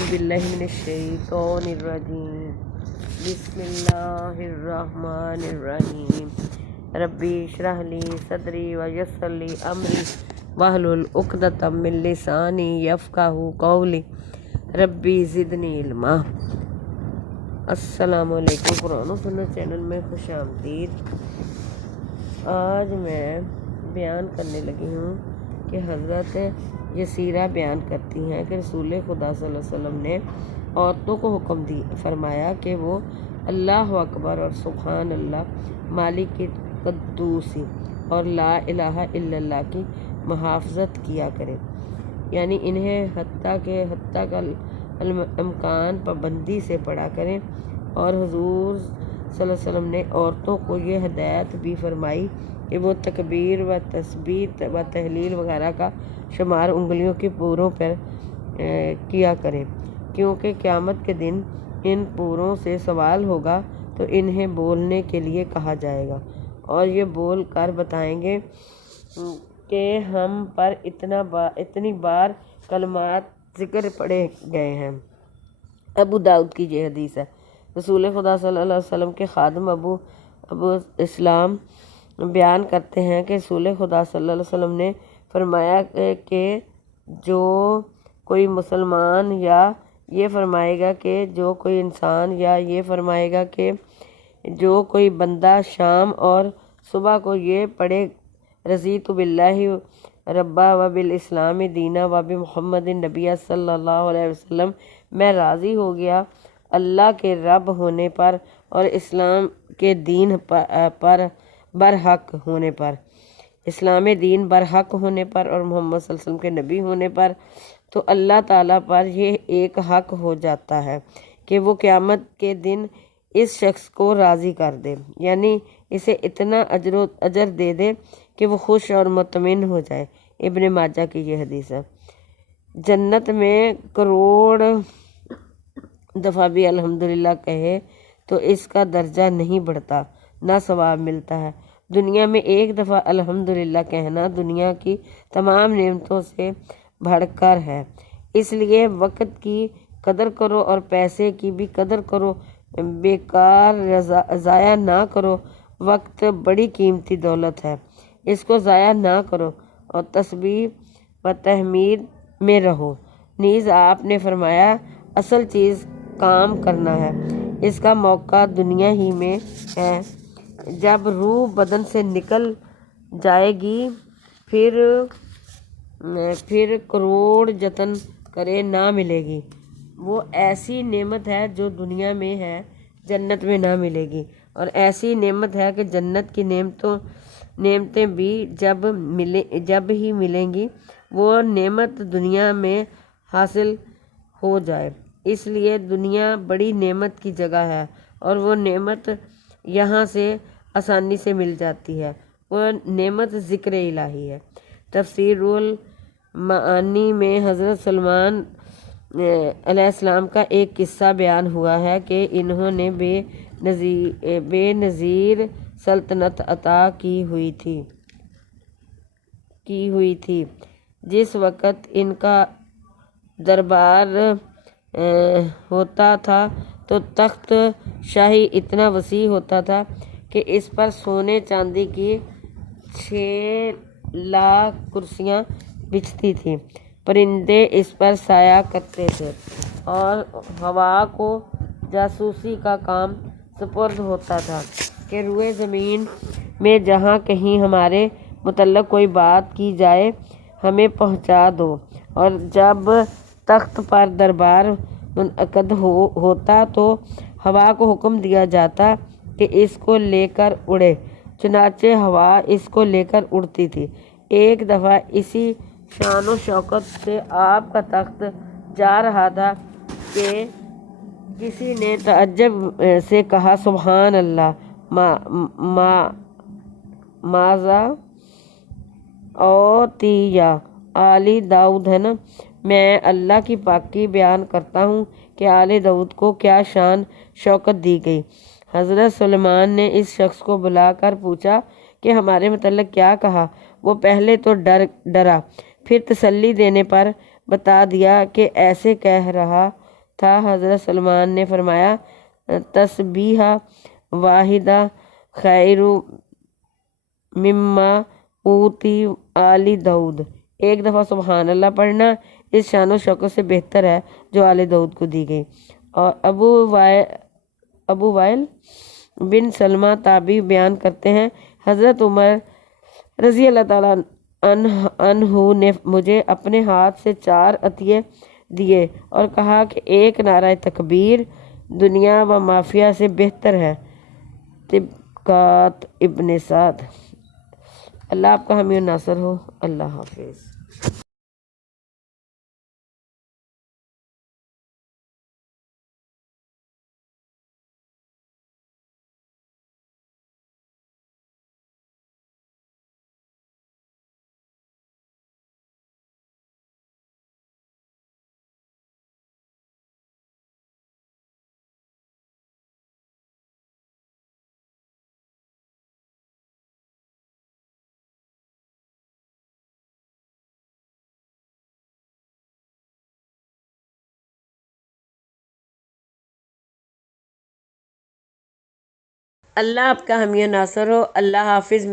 أعوذ بالله من الشيطان الرجيم بسم الله الرحمن الرحيم ربي اشرح لي صدري ويسر لي أمري واحلل عقدة من لساني يفقهوا قولي ربی زدنی علما۔ السلام علیکم، قرآن و سنت چینل میں خوش آمدید۔ آج میں بیان کرنے لگی ہوں کہ حضرت یسیرہ بیان کرتی ہیں کہ رسول خدا صلی اللہ علیہ وسلم نے عورتوں کو حکم فرمایا کہ وہ اللہ اکبر اور سبحان اللہ مالک قدوسی اور لا الہ الا اللہ کی محافظت کیا کریں، یعنی انہیں حتیٰ کا امکان پابندی سے پڑھا کریں۔ اور حضور صلی اللہ علیہ وسلم نے عورتوں کو یہ ہدایت بھی فرمائی کہ وہ تکبیر و تسبیح و تحلیل وغیرہ کا شمار انگلیوں کے پوروں پر کیا کریں، کیونکہ قیامت کے دن ان پوروں سے سوال ہوگا تو انہیں بولنے کے لیے کہا جائے گا، اور یہ بول کر بتائیں گے کہ ہم پر اتنی بار کلمات ذکر پڑے گئے ہیں۔ ابو داؤد کی یہ حدیث ہے۔ رسول خدا صلی اللہ علیہ وسلم کے خادم ابو اسلام بیان کرتے ہیں کہ رسول خدا صلی اللہ علیہ وسلم نے فرمایا کہ جو کوئی مسلمان یا یہ فرمائے گا کہ جو کوئی انسان یا یہ فرمائے گا کہ جو کوئی بندہ شام اور صبح کو یہ پڑھے رضیت باللہ ربا و بالاسلام دینا و بمحمد نبی صلی اللہ علیہ وسلم، میں راضی ہو گیا اللہ کے رب ہونے پر اور اسلام کے دین پر برحق ہونے پر، اسلام دین برحق ہونے پر اور محمد صلی اللہ علیہ وسلم کے نبی ہونے پر، تو اللہ تعالیٰ پر یہ ایک حق ہو جاتا ہے کہ وہ قیامت کے دن اس شخص کو راضی کر دے، یعنی اسے اتنا اجر دے دے کہ وہ خوش اور مطمئن ہو جائے۔ ابن ماجہ کی یہ حدیث ہے۔ جنت میں کروڑ دفعہ بھی الحمدللہ کہے تو اس کا درجہ نہیں بڑھتا، نہ ثواب ملتا ہے۔ دنیا میں ایک دفعہ الحمدللہ کہنا دنیا کی تمام نعمتوں سے بڑھ کر ہے۔ اس لیے وقت کی قدر کرو اور پیسے کی بھی قدر کرو، بیکار ضائع نہ کرو۔ وقت بڑی قیمتی دولت ہے، اس کو ضائع نہ کرو اور تسبیح و تحمید میں رہو۔ نیز آپ نے فرمایا اصل چیز کام کرنا ہے، اس کا موقع دنیا ہی میں ہے۔ جب روح بدن سے نکل جائے گی پھر کروڑ جتن کرے نہ ملے گی۔ وہ ایسی نعمت ہے جو دنیا میں ہے جنت میں نہ ملے گی، اور ایسی نعمت ہے کہ جنت کی نعمتیں بھی جب ہی ملیں گی وہ نعمت دنیا میں حاصل ہو جائے۔ اس لیے دنیا بڑی نعمت کی جگہ ہے اور وہ نعمت یہاں سے آسانی سے مل جاتی ہے، وہ نعمت ذکر الہی ہے۔ تفسیر المعانی میں حضرت سلمان علیہ السلام کا ایک قصہ بیان ہوا ہے کہ انہوں نے بے نظیر سلطنت عطا کی ہوئی تھی۔ جس وقت ان کا دربار ہوتا تھا تو تخت شاہی اتنا وسیع ہوتا تھا کہ اس پر سونے چاندی کی 6 لاکھ کرسیاں بچھتی تھیں، پرندے اس پر سایہ کرتے تھے اور ہوا کو جاسوسی کا کام سپرد ہوتا تھا کہ روئے زمین میں جہاں کہیں ہمارے متعلق کوئی بات کی جائے ہمیں پہنچا دو، اور جب تخت پر دربار منعقد ہوتا تو ہوا کو حکم دیا جاتا کہ اس کو لے کر اڑے، چنانچہ ہوا اس کو لے کر اڑتی تھی۔ ایک دفعہ اسی شان و شوکت سے آپ کا تخت جا رہا تھا کہ کسی نے تعجب سے کہا سبحان اللہ ماذا اوتیہ آل داؤد، ہے نا، میں اللہ کی پاکی بیان کرتا ہوں کہ آل داؤد کو کیا شان شوکت دی گئی۔ حضرت سلیمان نے اس شخص کو بلا کر پوچھا کہ ہمارے متعلق کیا کہا؟ وہ پہلے تو ڈرا، پھر تسلی دینے پر بتا دیا کہ ایسے کہہ رہا تھا۔ حضرت سلمان نے فرمایا تسبیح واحدہ خیر مما اوتی آل داؤد، ایک دفعہ سبحان اللہ پڑھنا اس شان و شوکت سے بہتر ہے جو آل داؤد کو دی گئی۔ اور ابو وائل بن سلمہ تابعی بیان کرتے ہیں حضرت عمر رضی اللہ تعالیٰ عنہ نے مجھے اپنے ہاتھ سے 4 عطیے دیے اور کہا کہ ایک نعرہ تکبیر دنیا و مافیہ سے بہتر ہے۔ طبقات ابن سعد۔ اللہ آپ کا حامی و ناصر ہو۔ اللہ حافظ۔ اللہ آپ کا حامی و ناصر ہو۔ اللہ حافظ۔